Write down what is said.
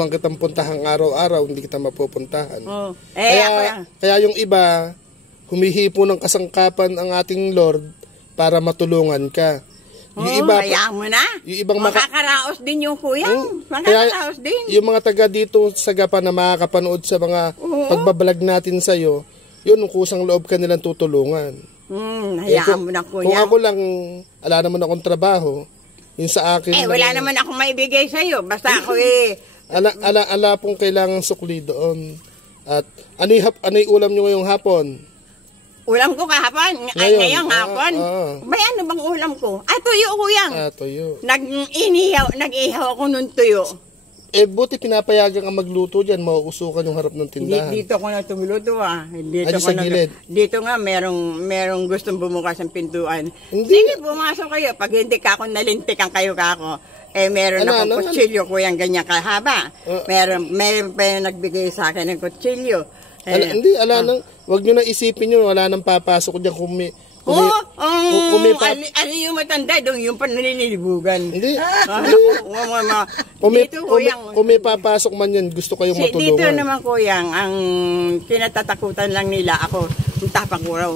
man kitang puntahan araw-araw, hindi kita mapupuntahan. Oh. Kaya yung iba, humihipo ng kasangkapan ang ating Lord para matulungan ka. Yung iba, kaya mo na. Yung ibang makakaraos din yung kuya. Makakaraos din. Yung mga taga dito sa Gapan na makakapanood sa mga pagbabalag natin sa'yo, yun, nung kusang loob ka nilang tutulungan. Hayaan mo na kuya. Kung ako lang, ala naman akong trabaho, yun sa akin. Wala naman akong maibigay sa'yo. Basta ako ala pong kailangang sukli doon. At ano'y ulam nyo ngayong hapon? Ulam ko kahapon. Ngayong hapon. May ano bang ulam ko? Tuyo kuya. Tuyo. Nag-ihaw ako ng tuyo. Buti pinapayagan ka magluto dyan, mauusukan yung harap ng tindahan. Dito ko na tumuluto Sa gilid. Dito nga, merong gustong bumukas ng pintuan. Hindi. Sige, pumasok kayo. Pag hindi ka ako nalintikan kayo ka ako. Meron akong kutsilyo ko yung ganyan kahaba. Meron pa nagbigay sa akin ng kutsilyo. Wag nyo na isipin yun, wala nang papasok dyan kung may... Ano yung matanda doon, yung panalilibugan. Hindi. Kung may papasok man yan, gusto kayong matulungan. Dito naman kuyang, ang kinatatakutan lang nila ako, yung tapang ko raw.